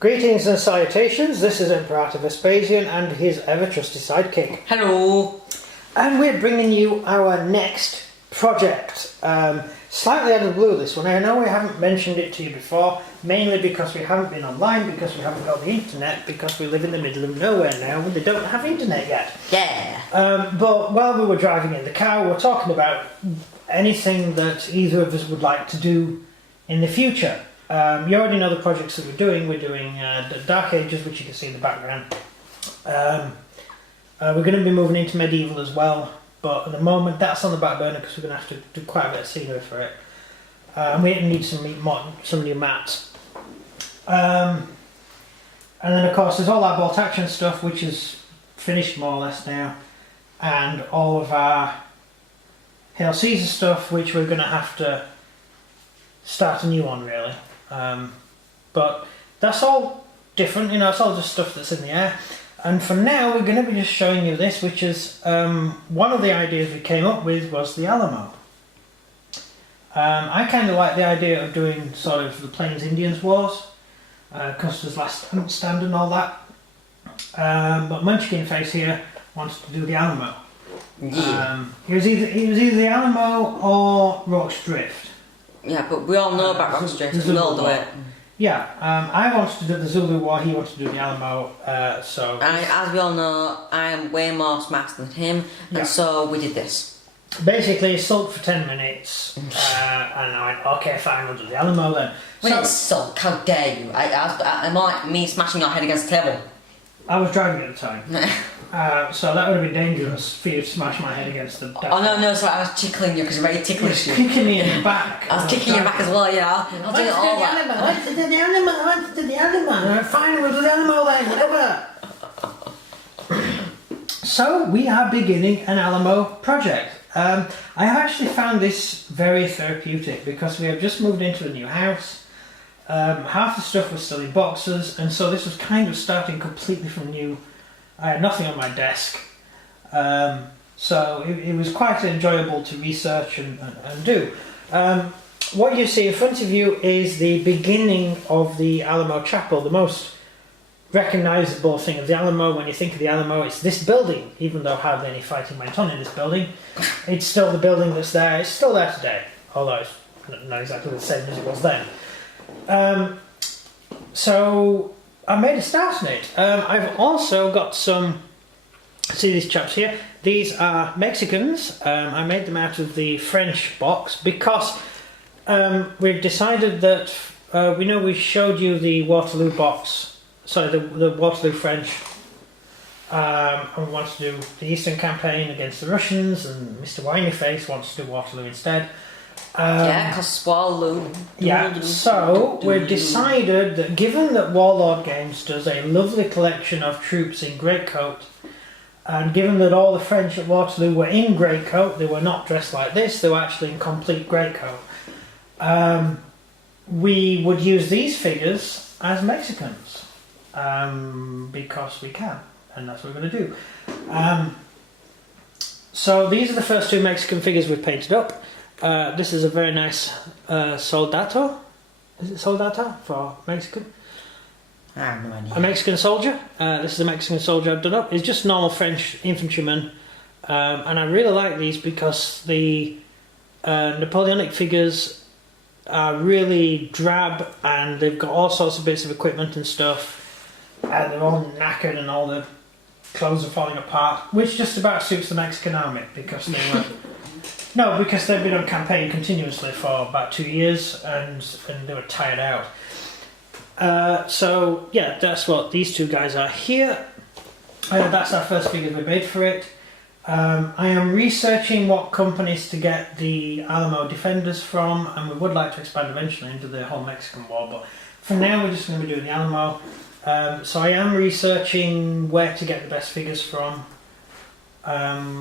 Greetings and salutations, this is Imperator Vespasian and his ever-trusty sidekick. Hello! And we're bringing you our next project. Slightly out of the blue this one. I know we haven't mentioned it to you before, mainly because we haven't been online, because we haven't got the internet, because we live in the middle of nowhere now and they don't have internet yet. Yeah! But while we were driving in the car, we were talking about anything that either of us would like to do in the future. You already know the projects that we're doing. We're doing the Dark Ages, which you can see in the background. We're going to be moving into medieval as well, but at the moment that's on the back burner because we're going to have to do quite a bit of scenery for it. And we need some new mats. And then of course there's all our bolt action stuff, which is finished more or less now, and all of our Hail Caesar stuff, which we're going to have to start a new one really. But that's all different, it's all just stuff that's in the air. And for now we're going to be just showing you this, which is one of the ideas we came up with was the Alamo. I kind of like the idea of doing sort of the Plains Indians Wars, Custer's Last Stand and all that. But Munchkin Face here wants to do the Alamo. Yeah. He was either the Alamo or Rock's Drift. Yeah, but we all know about Rock's Drift, we all do it. Yeah, I wanted to do the Zulu War, he wanted to do the Alamo, so... As we all know, I am way more smart than him, and so we did this. Basically, it sulked for 10 minutes, and I went, okay, fine, we'll do the Alamo then. When it's sulk, how dare you? I'm like me smashing your head against the table. I was driving at the time, so that would have been dangerous for you to smash my head against the... Oh no, sorry, I was tickling you because you're very ticklish. You were kicking me in the back. I was kicking your back as well, yeah. I'll do it all that. I want to do the Alamo, I want to do the Alamo. Fine, we'll do the Alamo then, whatever. So, we are beginning an Alamo project. I have actually found this very therapeutic because we have just moved into a new house. Half the stuff was still in boxes, and so this was kind of starting completely from new. I had nothing on my desk, so it was quite enjoyable to research and do. What you see in front of you is the beginning of the Alamo Chapel. The most recognisable thing of the Alamo, when you think of the Alamo, it's this building. Even though hardly any fighting went on in this building, it's still the building that's there. It's still there today, although it's not exactly the same as it was then. So I made a start on it. I've also got some, see these chaps here, these are Mexicans. I made them out of the French box because we've decided that, we showed you the Waterloo box, sorry, the Waterloo French, and we want to do the Eastern Campaign against the Russians, and Mr. Whinyface wants to do Waterloo instead. Because Swallow. Yeah, so we've decided that given that Warlord Games does a lovely collection of troops in greatcoat, and given that all the French at Waterloo were in greatcoat, they were not dressed like this, they were actually in complete greatcoat, we would use these figures as Mexicans, because we can, and that's what we're going to do. So these are the first two Mexican figures we've painted up. This is a very nice soldado. Is it soldata for Mexican? I have no idea. A Mexican soldier. This is a Mexican soldier I've done up. It's just normal French infantryman. And I really like these because the Napoleonic figures are really drab and they've got all sorts of bits of equipment and stuff. And they're all knackered and all the clothes are falling apart, which just about suits the Mexican army because they were... No, because they've been on campaign continuously for about 2 years and they were tired out. So, yeah, that's what these two guys are here. That's our first figure we made for it. I am researching what companies to get the Alamo Defenders from, and we would like to expand eventually into the whole Mexican War, but for now we're just going to be doing the Alamo. So I am researching where to get the best figures from,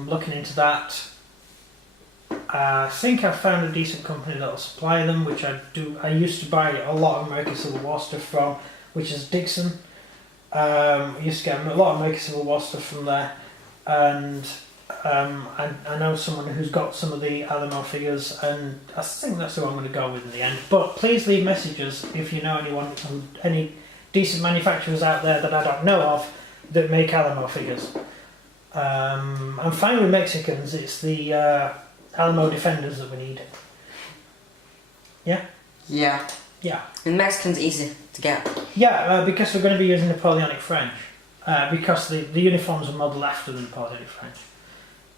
looking into that. I think I've found a decent company that will supply them, which I used to buy a lot of American Civil War stuff from, which is Dixon. I used to get a lot of American Civil War stuff from there, and I know someone who's got some of the Alamo figures, and I think that's who I'm going to go with in the end. But please leave messages if you know anyone, any decent manufacturers out there that I don't know of that make Alamo figures. I'm fine with Mexicans. It's the Alamo Defenders that we need. Yeah? Yeah. Yeah. And Mexican's easy to get. Yeah, because we're going to be using Napoleonic French. Because the uniforms are modelled after the Napoleonic French.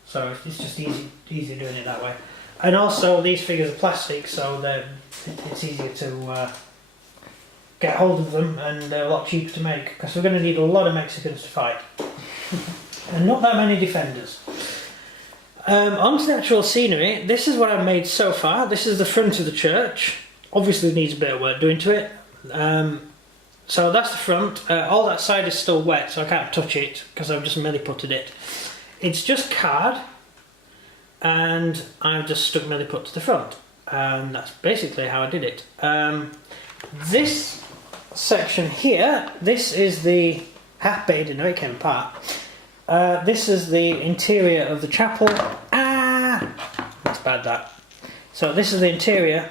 So it's just easy doing it that way. And also these figures are plastic, so it's easier to get hold of them, and they're a lot cheaper to make, because we're going to need a lot of Mexicans to fight. And not that many defenders. On to the actual scenery. This is what I've made so far. This is the front of the church. Obviously it needs a bit of work doing to it. So that's the front. All that side is still wet, so I can't touch it because I've just milliputted it. It's just card, and I've just stuck milliput to the front. And that's basically how I did it. This section here, this is the half-bay, didn't know it came apart. This is the interior of the chapel. That's bad, that. So this is the interior.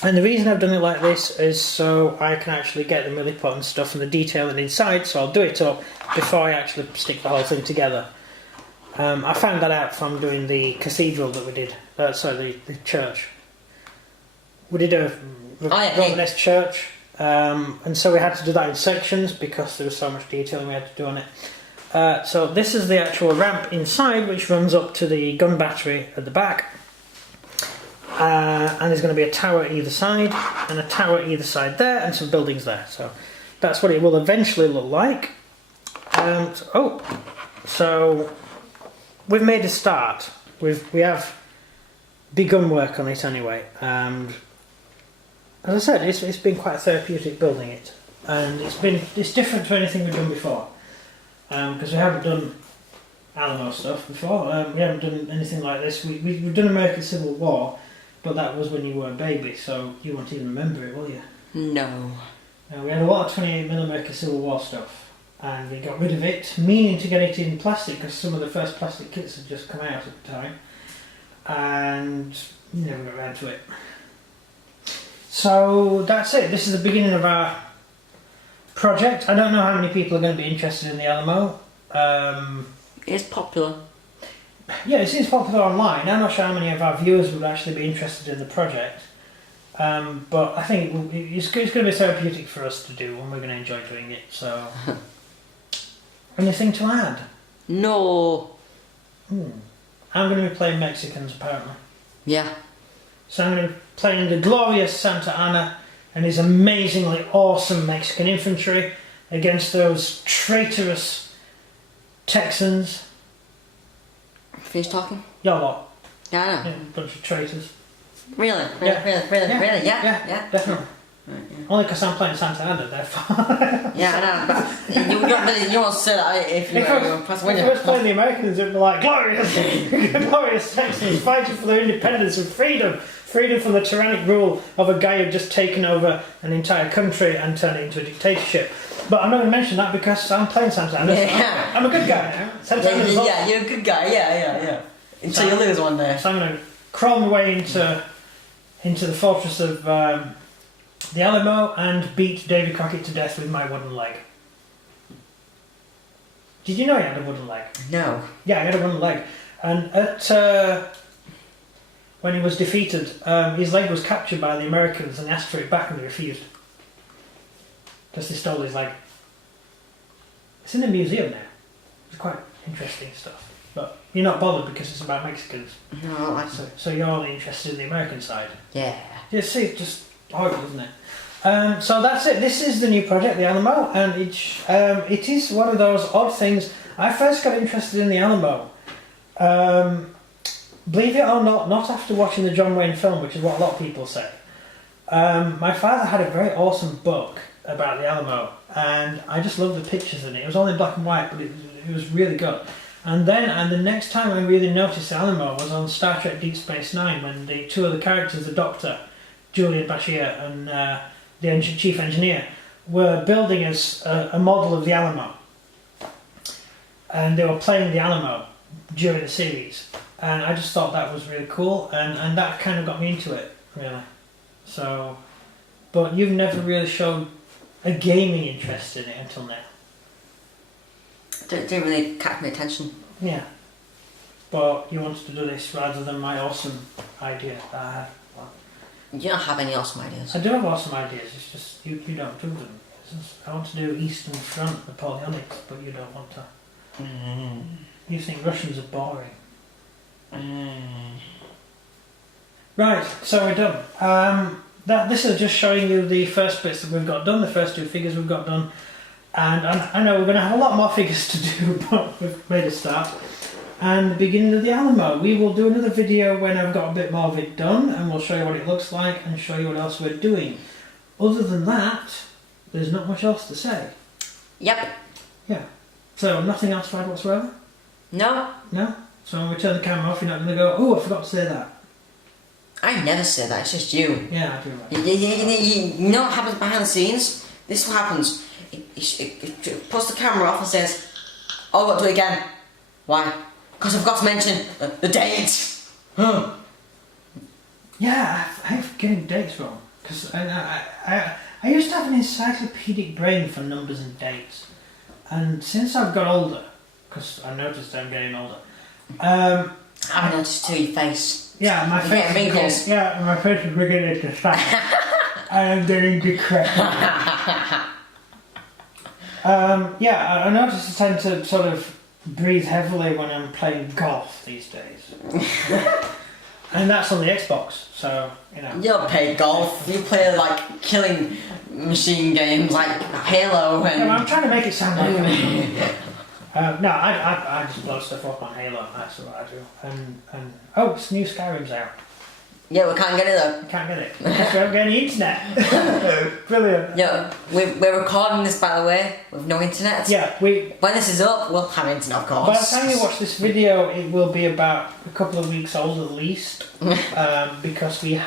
And the reason I've done it like this is so I can actually get the milliput and stuff and the detailing inside, so I'll do it up before I actually stick the whole thing together. I found that out from doing the cathedral that we did, the church. We did a Romanesque church, and so we had to do that in sections because there was so much detailing we had to do on it. So this is the actual ramp inside, which runs up to the gun battery at the back. And there's going to be a tower either side, and a tower either side there, and some buildings there. So that's what it will eventually look like. So we've made a start. We have begun work on it anyway. And as I said, it's been quite therapeutic building it, and it's different to anything we've done before. Because we haven't done Alamo stuff before. We haven't done anything like this. We've done American Civil War. But that was when you were a baby, so you won't even remember it, will you? No. We had a lot of 28mm Civil War stuff, and we got rid of it, meaning to get it in plastic, because some of the first plastic kits had just come out at the time, and we never got around to it. So that's it. This is the beginning of our project. I don't know how many people are going to be interested in the Alamo. It's popular. Yeah, it seems popular online. I'm not sure how many of our viewers would actually be interested in the project, but I think it's going to be therapeutic for us to do, and we're going to enjoy doing it. So, anything to add? No. I'm going to be playing Mexicans apparently. Yeah. So I'm going to be playing the glorious Santa Anna and his amazingly awesome Mexican infantry against those traitorous Texans. Finish talking? Y'all lot. Yeah, I know. Yeah, bunch of traitors. Really? Yeah. Really? Yeah. Definitely. Right, yeah. Only because I'm playing Santa Ana, therefore. Yeah, I know, but you won't say that if you were press If I was playing the Americans, it would be like, glorious Texans fighting for their independence and freedom. Freedom from the tyrannic rule of a guy who just taken over an entire country and turned it into a dictatorship. But I'm not going to mention that because I'm playing Santa Ana. Yeah. I'm a good guy now. Santa Ana's yeah, you're a good guy. Yeah. Until you lose one day. So I'm going to crawl my way into the fortress of the Alamo and beat Davy Crockett to death with my wooden leg. Did you know he had a wooden leg? No. Yeah, he had a wooden leg. And when he was defeated, his leg was captured by the Americans and they asked for it back and they refused. Because they stole his leg. It's in a museum now. It's quite interesting stuff. But you're not bothered because it's about Mexicans. No, So you're only interested in the American side. Yeah. You see, it's just horrible, isn't it? So that's it. This is the new project, the Alamo, and it is one of those odd things. I first got interested in the Alamo, believe it or not after watching the John Wayne film, which is what a lot of people say. My father had a very awesome book about the Alamo, and I just loved the pictures in it. It was only black and white, but it was really good. And the next time I really noticed the Alamo was on Star Trek Deep Space Nine, when the two of the characters, the Doctor, Julian Bashir, and the chief engineer, were building us a model of the Alamo. And they were playing the Alamo during the series. And I just thought that was really cool, and that kind of got me into it, really. So, but you've never really showed a gaming interest in it until now. Didn't really catch my attention. Yeah. But you wanted to do this rather than my awesome idea that I had. Well, You don't have any awesome ideas. I do have awesome ideas, it's just you don't do them. It's just, I want to do Eastern Front Napoleonics, but you don't want to. You think Russians are boring. Right, so we're done. This is just showing you the first bits that we've got done, the first 2 figures we've got done. And I know we're going to have a lot more figures to do, but we've made a start. And the beginning of the Alamo. We will do another video when I've got a bit more of it done, and we'll show you what it looks like and show you what else we're doing. Other than that, there's not much else to say. Yep. Yeah. So nothing else to add whatsoever? No. No? So when we turn the camera off, you're not going to go, oh, I forgot to say that. I never say that, it's just you. Yeah, I do. Right. You know what happens behind the scenes? This is what happens. It puts the camera off and says, oh, I've got to do it again. Why? Because I forgot to mention the date. Yeah, I'm getting dates wrong. Because I used to have an encyclopedic brain for numbers and dates. And since I've got older, because I noticed I'm getting older, I've noticed too, your face. yeah, my You're face getting is wrinkles. getting, yeah, my face is beginning to fat. I am getting decrepit. Yeah, I noticed I tend to sort of breathe heavily when I'm playing golf these days. And that's on the Xbox, so, you know. You don't play golf, you play like killing machine games like Halo and... No, I'm trying to make it sound like no, I just blow stuff up on Halo, that's what I do. And oh, it's new Skyrim's out. Yeah, we can't get it though. Can't get it. Because we haven't got any internet. Brilliant. Yeah, we're recording this by the way, with no internet. Yeah, when this is up, we'll have internet of course. by the time you watch this video, it will be about a couple of weeks old at least, because we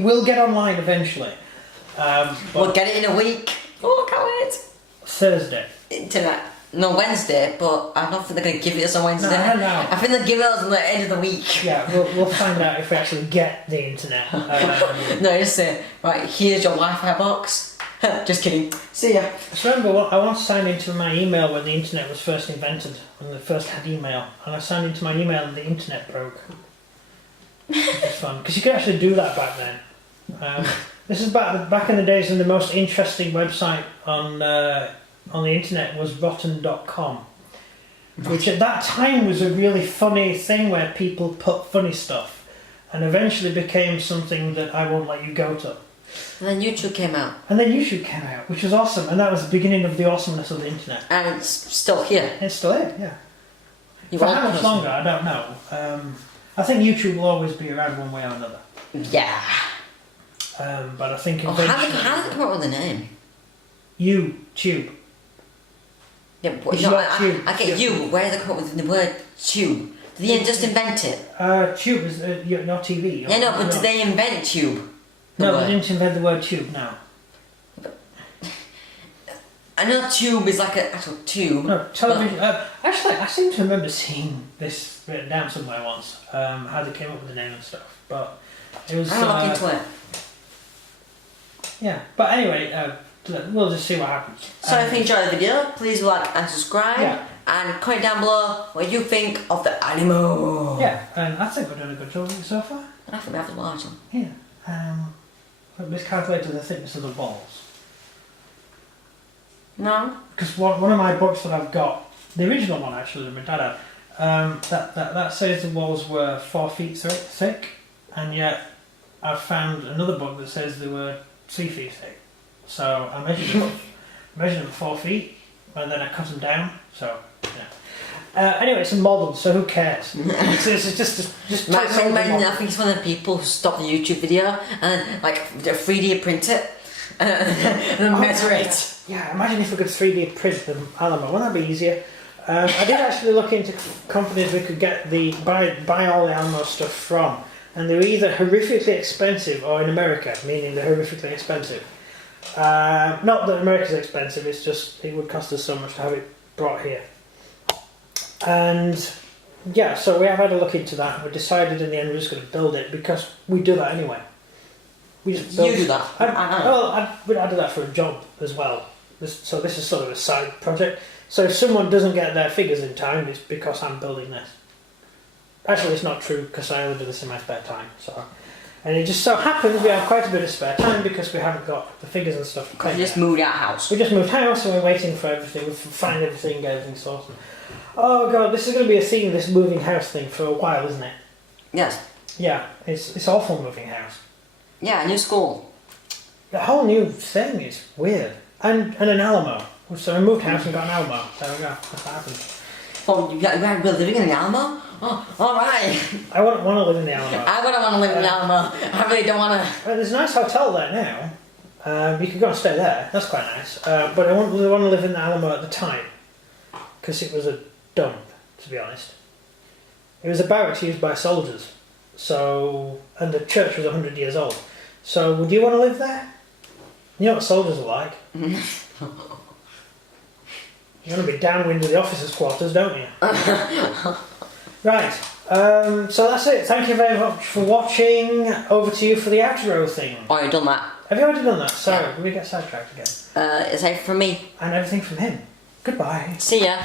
will get online eventually. We'll get it in a week. Oh, I can't wait. Thursday. Internet. No, Wednesday, but I don't think they're going to give it us on Wednesday. No. I think they'll give it us on the end of the week. Yeah, we'll find out if we actually get the internet. No, just say, right, here's your Wi-Fi box. Just kidding. See ya. I remember I once signed into my email when the internet was first invented, when they first had email, and I signed into my email and the internet broke. It was fun, because you could actually do that back then. This is back in the days when the most interesting website on the internet was rotten.com, which at that time was a really funny thing where people put funny stuff, and eventually became something that I won't let you go to. And then YouTube came out. And then YouTube came out, which was awesome, and that was the beginning of the awesomeness of the internet. And it's still here. It's still here, yeah. You For won't how much post longer, I don't know. I think YouTube will always be around one way or another. Yeah. But I think Oh, eventually... how did they come up with the name? YouTube. Yeah, but, It's no, not tube. I get you, but where did they come up with the word tube? Did they just invent it? Tube is not TV. Yeah, no, but did they invent tube? No, word? they didn't invent the word tube, no. I know tube is like an actual tube. No, television... actually, I seem to remember seeing this written down somewhere once, how they came up with the name and stuff, but it was... I'll look into it. Yeah, but anyway, we'll just see what happens. So if you enjoyed the video, please like and subscribe. Yeah. And comment down below what you think of the Alamo. Yeah, and I think we're doing a good job of it so far. I think we have to watch them. Yeah. Miscalculated the thickness of the walls. No? Because one of my books that I've got, the original one actually that my dad had, that says the walls were 4 feet thick, and yet I've found another book that says they were 3 feet thick. So I measured them 4 feet, and then I cut them down. So yeah. Anyway, it's a model, so who cares? it's just I think it's one of the people who stop the YouTube video and like 3D print it and then measure it. Yeah, imagine if we could 3D print the Alamo. Wouldn't that be easier? I did actually look into companies we could get buy all the Alamo stuff from, and they're either horrifically expensive or in America, meaning they're horrifically expensive. Not that America's expensive, it's just it would cost us so much to have it brought here. And yeah, so we have had a look into that. We decided in the end we're just going to build it because we do that anyway. We just You do that. I do that for a job as well. So this is sort of a side project. So if someone doesn't get their figures in time, it's because I'm building this. Actually, it's not true because I only do this in my spare time. So, and it just so happens we have quite a bit of spare time because we haven't got the figures and stuff. Because you just moved out house. We just moved house and we're waiting for everything. We find everything, get everything sorted. Oh god, this is going to be a theme, this moving house thing, for a while, isn't it? Yes. Yeah, it's awful moving house. Yeah, new school. The whole new thing is weird. And an Alamo. So I moved house and got an Alamo. There we go. That's what happened. Oh, we're living in the Alamo? Oh, alright. I wouldn't want to live in the Alamo. I wouldn't want to live in the Alamo. I really don't want to. Well, there's a nice hotel there now. You could go and stay there. That's quite nice. But I wouldn't really want to live in the Alamo at the time. Because it was a dump, to be honest. It was a barracks used by soldiers. So, and the church was 100 years old. So, would you want to live there? You know what soldiers are like. You want to be downwind of the officers' quarters, don't you? Right. So that's it. Thank you very much for watching. Over to you for the outro thing. Oh, you've done that. Have you already done that? Sorry, did we get sidetracked again? It's over from me. And everything from him. Goodbye. See ya.